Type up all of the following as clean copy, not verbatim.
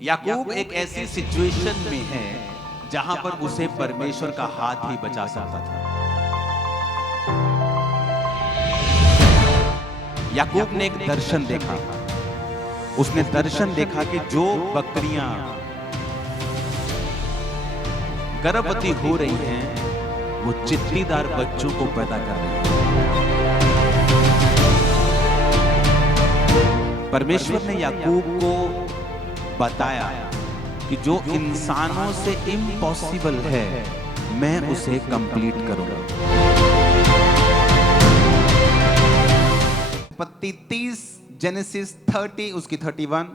याकूब एक ऐसी सिचुएशन में है जहां पर उसे परमेश्वर का हाथ ही बचा सकता था। याकूब ने एक दर्शन देखा। उसने दर्शन देखा कि जो बकरियां गर्भवती हो रही हैं वो चित्तीदार बच्चों को पैदा कर रही हैं। परमेश्वर ने याकूब को बताया कि जो इंसानों से इम्पॉसिबल है मैं उसे कंप्लीट करूंगा। उत्पत्ति 30 जेनेसिस 30 उसकी 31।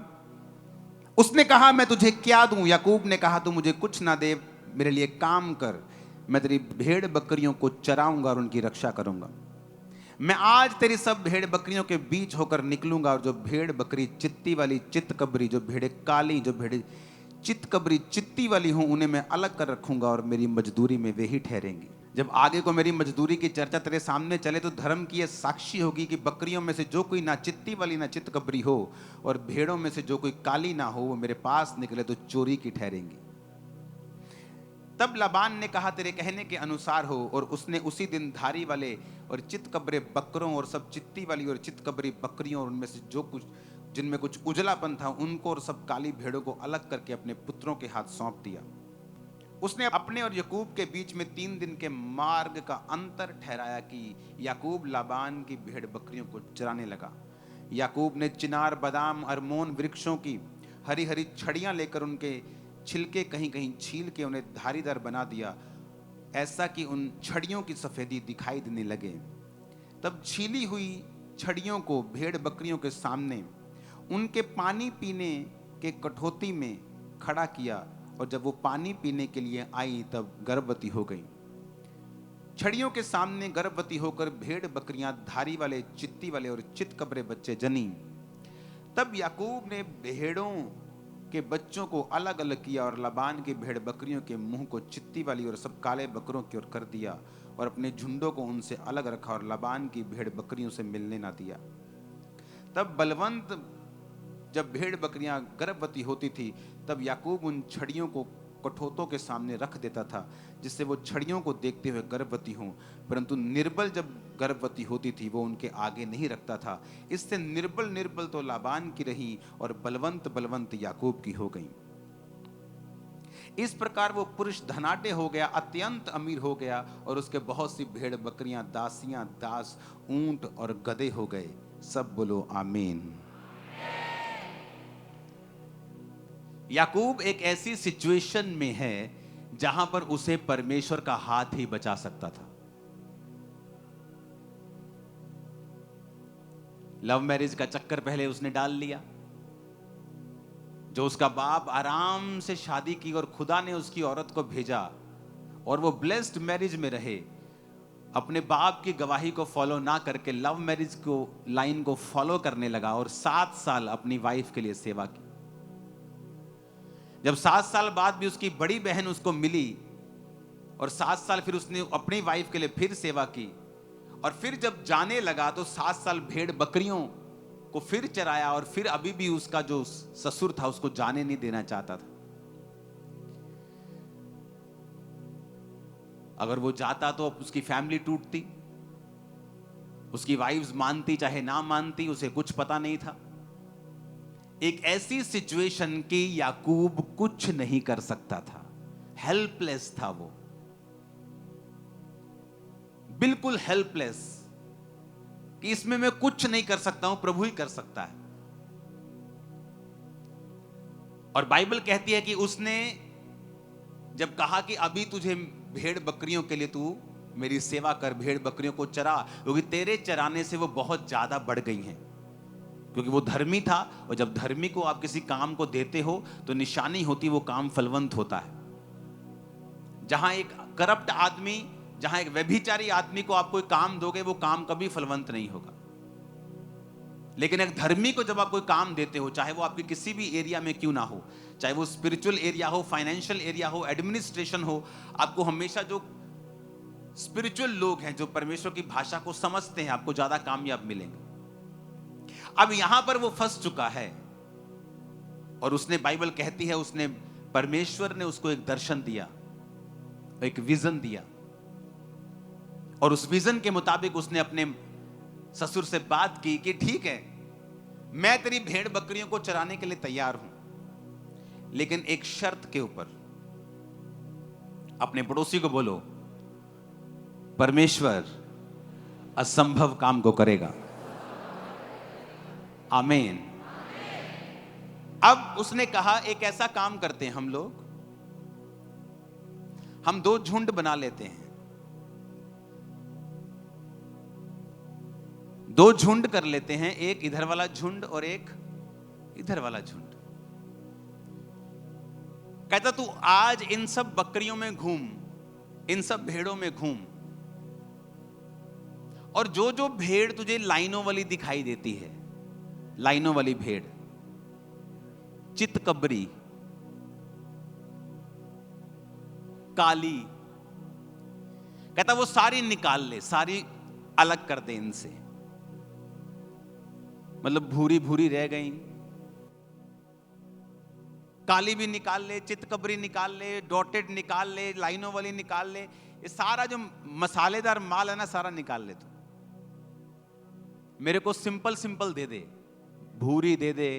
उसने कहा मैं तुझे क्या दूं? याकूब ने कहा तू मुझे कुछ ना दे, मेरे लिए काम कर, मैं तेरी भेड़ बकरियों को चराऊंगा और उनकी रक्षा करूंगा। मैं आज तेरी सब भेड़ बकरियों के बीच होकर निकलूंगा और जो भेड़ बकरी चित्ती वाली चित्तकबरी, जो भेड़े काली, जो भेड़े चित्तकबरी चित्ती वाली हूं, उन्हें मैं अलग कर रखूंगा और मेरी मजदूरी में वे ही ठहरेंगी। जब आगे को मेरी मजदूरी की चर्चा तेरे सामने चले तो धर्म की यह साक्षी होगी कि बकरियों में से जो कोई ना चित्ती वाली ना चित्तकबरी हो और भेड़ों में से जो कोई काली ना हो वो मेरे पास निकले तो चोरी की ठहरेंगी। तब लाबान ने कहा तेरे कहने के अनुसार हो, और उसने उसी दिन धारी वाले और चित्तकबरे बकरों और सब चित्ती वाली और चित्तकबरी बकरियों और उनमें से जो कुछ जिनमें कुछ उजलापन था उनको और सब काली भेड़ों को अलग करके अपने पुत्रों के हाथ सौंप दिया। उसने अपने और याकूब के बीच में 3 दिन के मार्ग का अंतर ठहराया कि याकूब लाबान की भेड़ बकरियों को चराने लगा। याकूब ने चिनार, बादाम, अरमोन वृक्षों की हरी हरी छड़ियां लेकर उनके छिलके कहीं कहीं छील के उन्हें धारीदार बना दिया, ऐसा कि उन छड़ियों की सफेदी दिखाई देने लगे। तब छीली हुई छड़ियों को भेड़ बकरियों के सामने उनके पानी पीने के कठौती में खड़ा किया, और जब वो पानी पीने के लिए आई तब गर्भवती हो गई। छड़ियों के सामने गर्भवती होकर भेड़ बकरियां धारी वाले, चित्ती वाले और चित्तकबरे बच्चे जनी। तब याकूब ने भेड़ों के बच्चों को अलग अलग किया और लाबान की भेड़ बकरियों के मुंह को चित्ती वाली और सब काले बकरों की ओर कर दिया और अपने झुंडों को उनसे अलग रखा और लाबान की भेड़ बकरियों से मिलने ना दिया। तब बलवंत जब भेड़ बकरियां गर्भवती होती थी तब याकूब उन छड़ियों को कठौतों के सामने रख देता था जिससे वो छड़ियों को देखते हुए गर्भवती हों, परंतु निर्बल जब गर्भवती होती थी वो उनके आगे नहीं रखता था। इससे निर्बल निर्बल तो लाबान की रही और बलवंत बलवंत याकूब की हो गई। इस प्रकार वो पुरुष धनाढ्य हो गया, अत्यंत अमीर हो गया और उसके बहुत सी भेड़ बकरियां, दासियां, दास, ऊंट और गधे हो गए। सब बोलो आमीन। याकूब एक ऐसी सिचुएशन में है जहां पर उसे परमेश्वर का हाथ ही बचा सकता था। लव मैरिज का चक्कर पहले उसने डाल लिया, जो उसका बाप आराम से शादी की और खुदा ने उसकी औरत को भेजा और वो ब्लेस्ड मैरिज में रहे। अपने बाप की गवाही को फॉलो ना करके लव मैरिज को लाइन को फॉलो करने लगा और 7 साल अपनी वाइफ के लिए सेवा की। जब 7 साल बाद भी उसकी बड़ी बहन उसको मिली और 7 साल फिर उसने अपनी वाइफ के लिए फिर सेवा की, और फिर जब जाने लगा तो 7 साल भेड़ बकरियों को फिर चराया और फिर अभी भी उसका जो ससुर था उसको जाने नहीं देना चाहता था। अगर वो जाता तो उसकी फैमिली टूटती, उसकी वाइफ्स मानती चाहे ना मानती, उसे कुछ पता नहीं था। एक ऐसी सिचुएशन की याकूब कुछ नहीं कर सकता था, हेल्पलेस था वो, बिल्कुल हेल्पलेस कि इसमें मैं कुछ नहीं कर सकता हूं, प्रभु ही कर सकता है। और बाइबल कहती है कि उसने जब कहा कि अभी तुझे भेड़ बकरियों के लिए तू मेरी सेवा कर, भेड़ बकरियों को चरा, क्योंकि तेरे चराने से वो बहुत ज्यादा बढ़ गई हैं, क्योंकि वो धर्मी था और जब धर्मी को आप किसी काम को देते हो तो निशानी होती वो काम फलवंत होता है। जहां एक करप्ट आदमी, जहां एक व्यभिचारी आदमी को आप कोई काम दोगे वो काम कभी फलवंत नहीं होगा। लेकिन एक धर्मी को जब आप कोई काम देते हो, चाहे वो आपके किसी भी एरिया में क्यों ना हो, चाहे वो स्पिरिचुअल एरिया हो, फाइनेंशियल एरिया हो, एडमिनिस्ट्रेशन हो, आपको हमेशा जो स्पिरिचुअल लोग हैं, जो परमेश्वर की भाषा को समझते हैं, आपको ज्यादा कामयाब मिलेंगे। अब यहां पर वो फंस चुका है और उसने, बाइबल कहती है, उसने, परमेश्वर ने उसको एक दर्शन दिया, एक विजन दिया, और उस विजन के मुताबिक उसने अपने ससुर से बात की कि ठीक है, मैं तेरी भेड़ बकरियों को चराने के लिए तैयार हूं, लेकिन एक शर्त के ऊपर। अपने पड़ोसी को बोलो, परमेश्वर असंभव काम को करेगा। आमीन। अब उसने कहा, एक ऐसा काम करते हैं हम लोग, हम 2 झुंड बना लेते हैं, 2 झुंड कर लेते हैं, एक इधर वाला झुंड और एक इधर वाला झुंड। कहता तू आज इन सब बकरियों में घूम, इन सब भेड़ों में घूम, और जो जो भेड़ तुझे लाइनों वाली दिखाई देती है, लाइनों वाली भेड़, चितकबरी, काली, कहता वो सारी निकाल ले, सारी अलग कर दे इनसे। मतलब भूरी भूरी रह गई, काली भी निकाल ले, चितकबरी निकाल ले, डॉटेड निकाल ले, लाइनों वाली निकाल ले, ये सारा जो मसालेदार माल है ना, सारा निकाल ले। तो मेरे को सिंपल सिंपल दे दे, भूरी दे दे,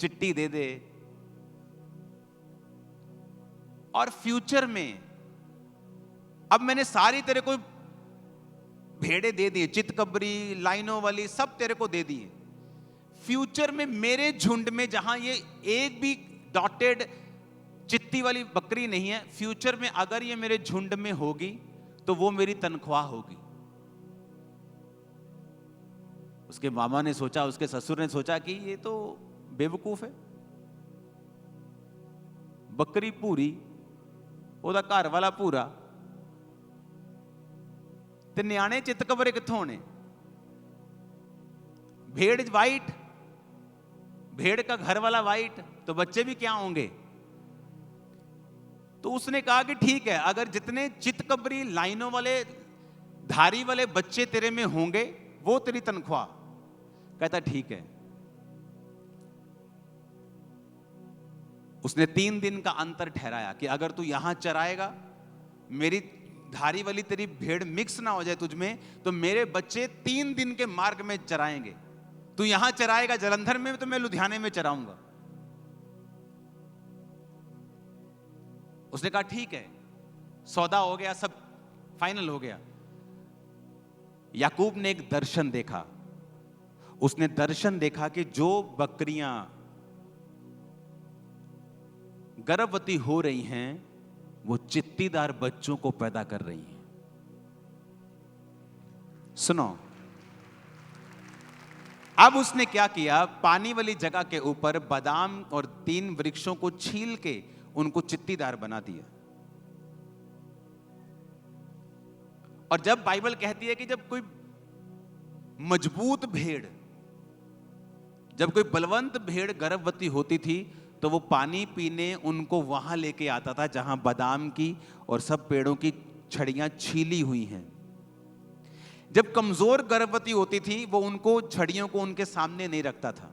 चिट्टी दे दे, और फ्यूचर में, अब मैंने सारी तेरे को भेड़े दे दी, चितकबरी, लाइनों वाली, सब तेरे को दे दी। फ्यूचर में मेरे झुंड में जहां ये एक भी डॉटेड चित्ती वाली बकरी नहीं है, फ्यूचर में अगर ये मेरे झुंड में होगी तो वो मेरी तनख्वाह होगी। उसके मामा ने सोचा, उसके ससुर ने सोचा कि ये तो बेवकूफ है, बकरी पूरी, ਉਹਦਾ ਘਰ वाला पूरा, ते न्याणे चितकबरे कित्थों होने? भेड़ वाइट, भेड़ का घर वाला वाइट, तो बच्चे भी क्या होंगे? तो उसने कहा कि ठीक है, अगर जितने चितकबरी, लाइनों वाले, धारी वाले बच्चे तेरे में होंगे, वो तेरी तनख्वाह। कहता ठीक है। उसने 3 दिन का अंतर ठहराया कि अगर तू यहां चराएगा, मेरी धारी वाली तेरी भेड़ मिक्स ना हो जाए तुझ में, तो मेरे बच्चे 3 दिन के मार्ग में चराएंगे। तू यहां चराएगा जलंधर में, तो मैं लुधियाने में चराऊंगा। उसने कहा ठीक है, सौदा हो गया, सब फाइनल हो गया। याकूब ने एक दर्शन देखा। उसने दर्शन देखा कि जो बकरियां गर्भवती हो रही हैं, वो चित्तीदार बच्चों को पैदा कर रही हैं। सुनो, अब उसने क्या किया, पानी वाली जगह के ऊपर बादाम और 3 वृक्षों को छील के उनको चित्तीदार बना दिया। और जब बाइबल कहती है कि जब कोई मजबूत भेड़, जब कोई बलवंत भेड़ गर्भवती होती थी, तो वो पानी पीने उनको वहां लेके आता था जहां बादाम की और सब पेड़ों की छड़ियां छीली हुई हैं। जब कमजोर गर्भवती होती थी, वो उनको, छड़ियों को उनके सामने नहीं रखता था।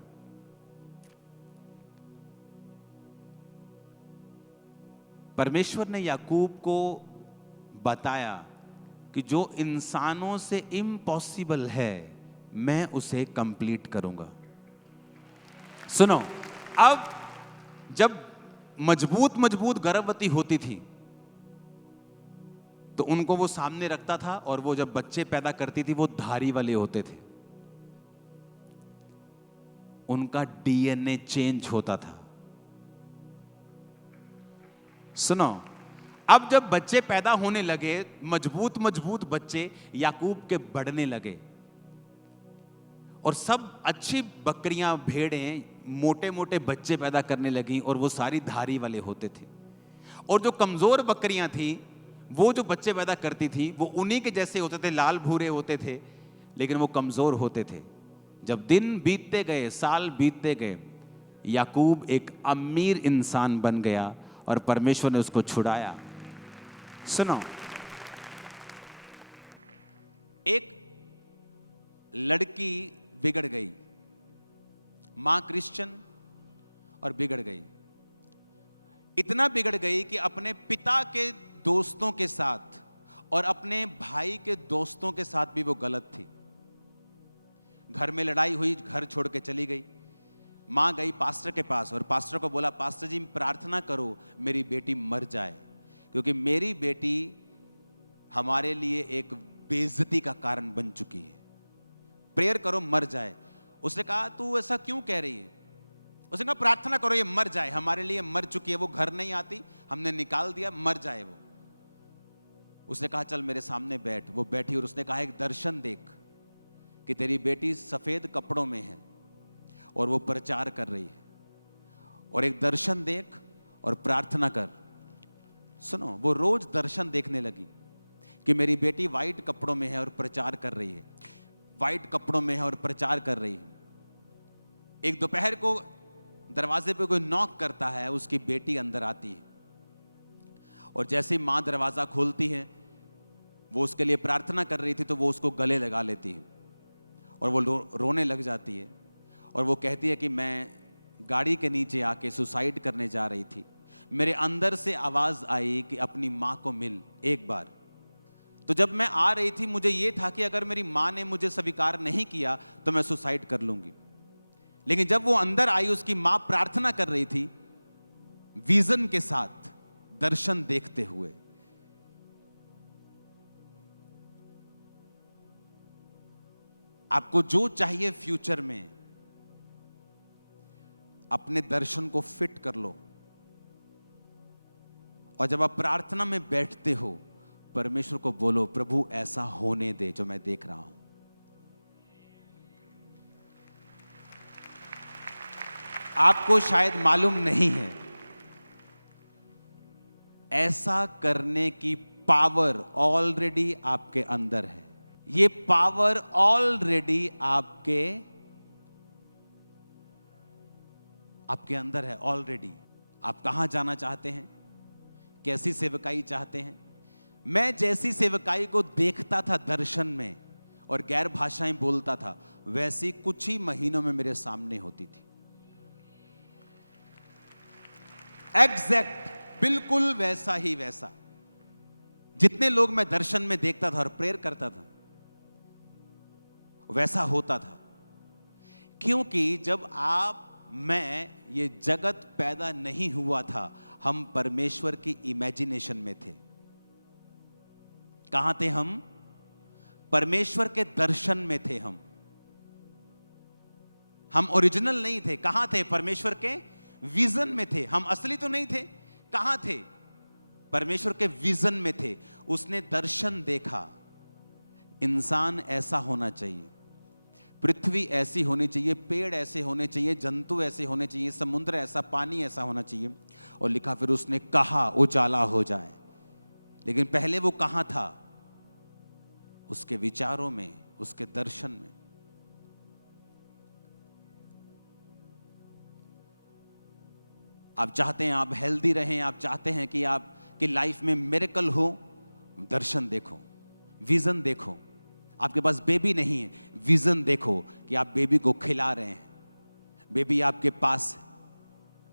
परमेश्वर ने याकूब को बताया कि जो इंसानों से इम्पॉसिबल है, मैं उसे कंप्लीट करूंगा। सुनो, अब जब मजबूत मजबूत गर्भवती होती थी, तो उनको वो सामने रखता था, और वो जब बच्चे पैदा करती थी, वो धारी वाले होते थे, उनका डीएनए चेंज होता था। सुनो, अब जब बच्चे पैदा होने लगे, मजबूत मजबूत बच्चे याकूब के बढ़ने लगे, और सब अच्छी बकरियां, भेड़ें मोटे मोटे बच्चे पैदा करने लगी, और वो सारी धारी वाले होते थे। और जो कमजोर बकरियां थी, वो जो बच्चे पैदा करती थी, वो उन्हीं के जैसे होते थे, लाल भूरे होते थे, लेकिन वो कमजोर होते थे। जब दिन बीतते गए, साल बीतते गए, याकूब एक अमीर इंसान बन गया, और परमेश्वर ने उसको छुड़ाया। सुनो, एक लड़की बिगड़ गई, मां क्रिश्चियन, और बिगड़ गई। इतना बिगड़ गई कि अपने पिता के दोस्तों के साथ और अपने भाई के दोस्तों के साथ भी वो गलत थी। घर में लड़ाई हुई, घर छोड़ के चली गई। माँ गई पास्टर के पास और पास्टर को बोला, पास्टर जी प्रार्थना करो मेरी बेटी मर जाए, क्योंकि मेरी बेटी हमारे लिए एक बेइज्जती का कारण बन चुकी है, प्रेयर करो मर जाए। उसने कहा तू ऐसा क्यों कह रही है? उसने कहा प्रार्थना करो ये मर जाए, हमारे लिए मर चुकी है, वो घर नहीं आती, हमने निकाल दिया, मर जाए वो। उसने कहा चल मेरे सामने बैठ। वो बैठी और उसने कहा एक दर्शन देख कि तेरी बेटी सफेद कपड़ों में है और वो प्रचार कर रही है, और एक दर्शन देख और प्रार्थना कर। सुनो, वो रोज दर्शन देखने लगी कि मेरी बेटी वाइट कपड़ों में है और प्रचार कर रही है, वाइट कपड़ों में है और प्रचार कर रही है। एक दोपहर को दरवाजे पे कोई नॉक करता है, उसकी बेटी अंदर आती है और जैसे ही माँ दरवाजा खोलती है, वो उसके लिए प्रार्थना कर रही थी तो वो उसको गले लगा लेती है और वो रोने लग जाती है और वो कहती है कि मैं गाड़ी के नीचे आके सुसाइड करने जा रही थी, मेरे अंदर से आवाज आई कि अपनी माँ को मिल एक बार। तो जब मैं आ रही थी मुझे ये था कि अगर मेरी माँ ने मुझे स्वीकार नहीं किया तो मैं सुसाइड कर लूंगी, लेकिन जब वो अंदर आई, उसकी माँ प्रार्थना कर रही थी विजन के साथ, दर्शन देखते हुए। आपको जो चाहिए फ्यूचर में, अपने दर्शन को फिट कर लो, और जब आप प्रार्थना में बैठते हो परमेश्वर को बोलो प्रभु ऐसा होने दे जो मैं देख रहा हूं। आपको शायद मालूम नहीं है, ऐसा करने की पावर ऑलरेडी आपके अंदर है। ये पावर ऑलरेडी आपके अंदर है ऑलरेडी। आप कहां जाना चाहते हैं? कैसी सेवकाई चाहते हैं? मैं जैसी सेवकाई को देखता था दर्शन में और गैर भाषाएं बोलता था, वैसी कुछ ही महीनों में मेरे सामने होती थी। एग्जैक्ट, बिल्कुल वैसा ही वैसा। जितने लोग मैं दर्शन में देखता था और प्रेयर करता था वैसा होता था। क्योंकि जब मैं ये जगत पैदा नहीं हुआ था, हम परमेश्वर की इमेजिनेशन में थे। कहां थे हम? परमेश्वर के दर्शन में थे हम ओरिजिनल नहीं थे। कहां थे? परमेश्वर के विजन में थे। हम असली तो नहीं थे। कहां थे? परमेश्वर के विजन में थे। उसने दर्शन देखा, इंसान ऐसा होना चाहिए, पृथ्वी ऐसी होनी चाहिए, पेड़ ऐसे होने चाहिए, जंतु ऐसे होने चाहिए, समुद्र ऐसा, पानी ऐसा होना चाहिए। और लिखा फिर उसने कहा उजाला हो जाए। लेकिन पहले वो कहां था? उसके विचारों में, उसके दर्शन में। आप चाहते हैं आप हेल्दी रहें, आप चाहते हैं कि आपकी लाइफ में मिरेकल हो, दर्शन देखो, विजन देखो। आपके पास बेबी नहीं है, विजन देखो कि आप बेबी को खिला रहे हैं, बेबी आपके पास है,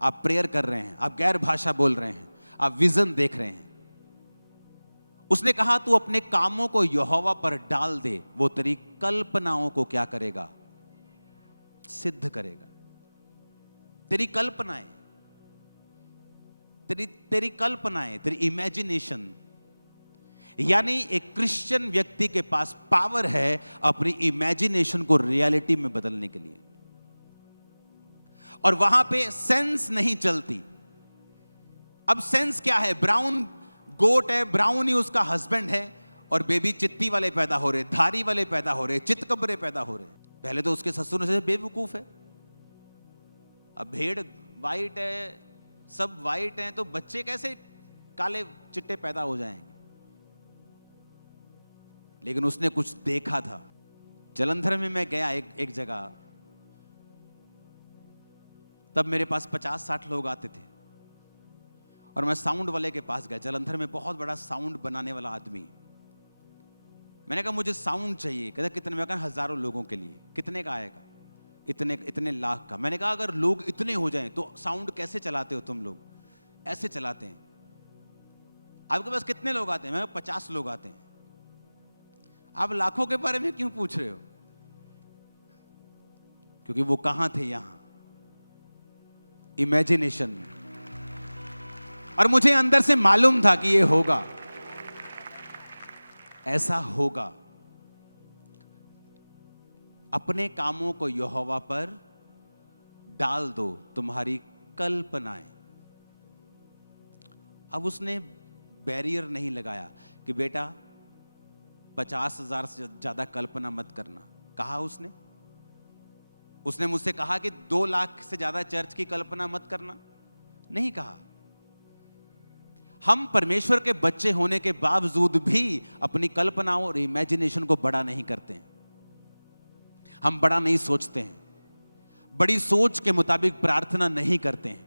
आप प्रेयर कर रहे हैं, आप गैर भाषा बोल रहे हैं, आप विजन देख रहे हैं। उसने कहा तू अपने कामों को यहोवा पर डाल दे, वो तेरी कल्पनाओं को क्या करेगा? सिद्ध करेगा। तेरी कल्पनाएं, तेरी कल्पनाएं, तेरी इमेजिनेशन। यानी एक क्रिश्चियन व्यक्ति के पास पावर है अपनी इमेजिनेशन को रियलिटी में बदलने के लिए, और वहां पे सेंस नहीं चलती। अब सेंस क्या है? ब्राउन गोट है, ब्राउन ही उसका हस्बैंड है, और बेबी चित्ती वाले पैदा हो रहे, धारी वाले पैदा हो रहे, चितकबरे पैदा हो रहे। पहले तो उसके ससुर से बेवकूफ है। अब भेड़ वाइट है, सब वाइट हैं, तो बच्चे कैसे काले चिट्टे पैदा हो जाएंगे? लेकिन उसने कुछ देखा था। जलंधर में मैं गया एक जगह, तब मेरे पास 50-60 लोग आते थे, और मैं साउंड वाले के पास गया। जलंधर में बहुत बड़ा साउंड बनाने वाला आदमी। मैंने कहा मुझे साउंड चाहिए। कहता कितने में? कहा हजारों लोगों के लिए। कितने का आएगा? इतने इतने लाख का। मैंने कहा अगर लोग इतने हो जाएं तो साउंड कैसे चलाते हो तुम लोग? ऐसे चलाते हैं। आपके पास कितने लोग आते हैं? मैं 50 लोग आते हैं। आप लाखों के बारे में क्यों पूछ रहे हो? क्योंकि वो कहां थे? यहां इमेजिनेशन में। और मुझे अंदर से मालूम था कि ये होगा, ऐसा होगा। अपने कामों को यहोवा पर डाल दो, तुम्हारी कल्पनाएं। अब उसने बैरियर नहीं लगाया कि बेटा 50,000 से ज्यादा कल्पना मत करना। कहा उसने मुझसे कहा कि 2 लाख से ज्यादा चर्च की कल्पना मत करना? नहीं कहा। हम परमेश्वर के बच्चे होने के बावजूद भी अपनी कल्पनाओं और इमेजिनेशन को बड़ा नहीं करते हैं। हम बड़ा नहीं सोचते हैं, बड़ी सोच के मुताबिक प्रार्थना नहीं करते हैं।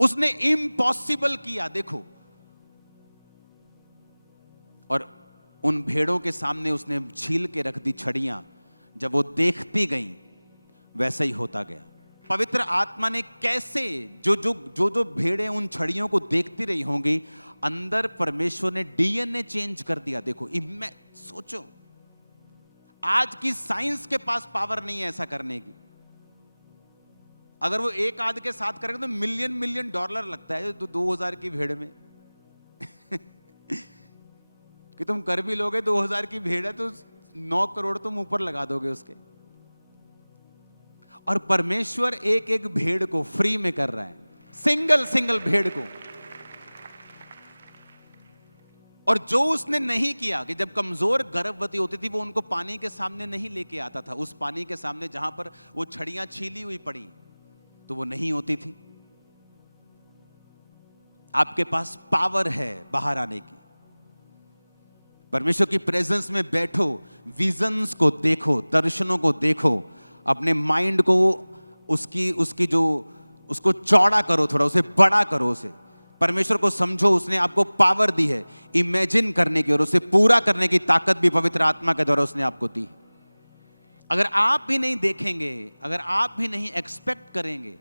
उसने इम्पॉसिबल किया, देखो। और उन भेड़ों के सामने उसने छील के रख दी छड़ियां। जब वो देखती गईं, वैसा ही होता गया। पवित्र आत्मा ने कैसे जो भेड़ें उन छड़ियों को देखती रही होंगी, अंदर परमेश्वर ने डीएनए चेंज कर दिया। देखो, सोचो, आज की साइंस के पास पावर नहीं है ऐसा करने की। अगर वो एक आध के साथ करेंगे तो मिलियन डॉलर लगता है 2000 की भेड़ में। कि तुम कर भी लोगे, 2000 की भेड़ है तो 9 करोड़ तुम ऊपर लगा दोगे उसके। और परमेश्वर एक एक भेड़ को फ्री में कर रहा है, सिंगल भेड़ को। और जो उसने नहीं किया कि जब कमजोर गर्भवती होती थी वो उनको पानी के सामने नहीं लेके आता था, उस पानी के सामने जहां पर वो छड़ियां छीली हुई पड़ी तो वो नहीं होती थी। आपके पास पावर है बाहर आने की। परमेश्वर की प्रेजेंस में बैठो, विजन्स को देखो, दर्शनों को देखो, अपने माइंड को उसको चौड़ा करो, थोड़ा उसे बड़ा करो। उसे परमेश्वर को समझो, उसने आपको पावर दी है इमेजिन करने की, और उसे पूरा करने की ताकत भी पवित्र आत्मा के द्वारा उसने आपको दी। अगर आप भी नहीं देखेंगे, अगर आप भी नहीं एक्सपेक्ट करेंगे,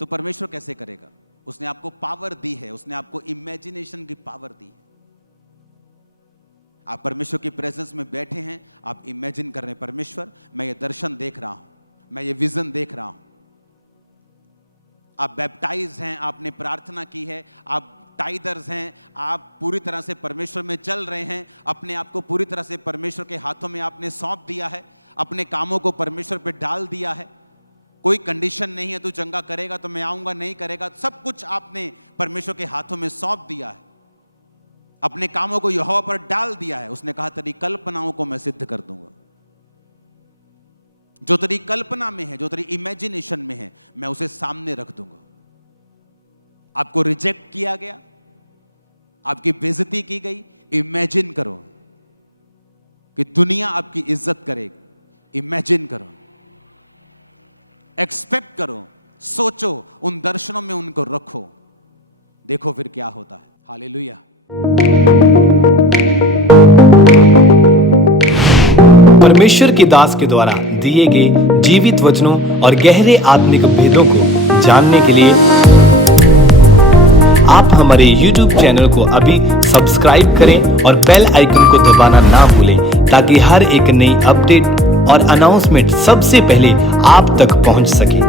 तो परमेश्वर कैसे करेगा? उसने आपको पावर दी है, उसने आपको इमेजिनेशन की पावर दी है। आप परमेश्वर की प्रेजेंस में बैठे हैं, आप इमेजिन कर रहे हैं, परमेश्वर मैं ये दर्शन देख रहा हूं, मैं ये विजन देख रहा हूं। आप बैप्टाइज हैं, आपने प्रार्थना की है, आप टाइदर्स हैं, आप पूरी तरह से परमेश्वर में चल रहे हैं, अपने आप को पूरी तरह से परमेश्वर के हाथों में आपने सौंप दिया है, अपने कामों को परमेश्वर पे डाल दिया है। कोई कंडीशन नहीं है तू चंगा करेगा तो मैं आऊंगा, नहीं करेगा, सब कुछ आपने परमेश्वर के हाथों में सौंप दिया है, अपने कामों को यहोवा पर डाल दिया है। उसने कहा तेरी कल्पनाओं को मैं सिद्ध कर दूंगा। जो तेरी कल्पना में है, जो तेरी इमेजिनेशन में है, मैं उसे सामने रख दूंगा। आपको रिजेक्ट किया गया, आपकी बेइज्जती की गई, इमेजिन करो कि दुनिया आपकी इज्जत करेगी। इमेजिन करो, एक्सपेक्ट करो, सोचो, उन दर्शनों में उनको रखो, देखो फिर क्या होता है। हालेलुया। परमेश्वर के दास के द्वारा दिए गए जीवित वचनों और गहरे आत्मिक भेदों को जानने के लिए आप हमारे YouTube चैनल को अभी सब्सक्राइब करें और बेल आइकन को दबाना ना भूलें, ताकि हर एक नई अपडेट और अनाउंसमेंट सबसे पहले आप तक पहुंच सके।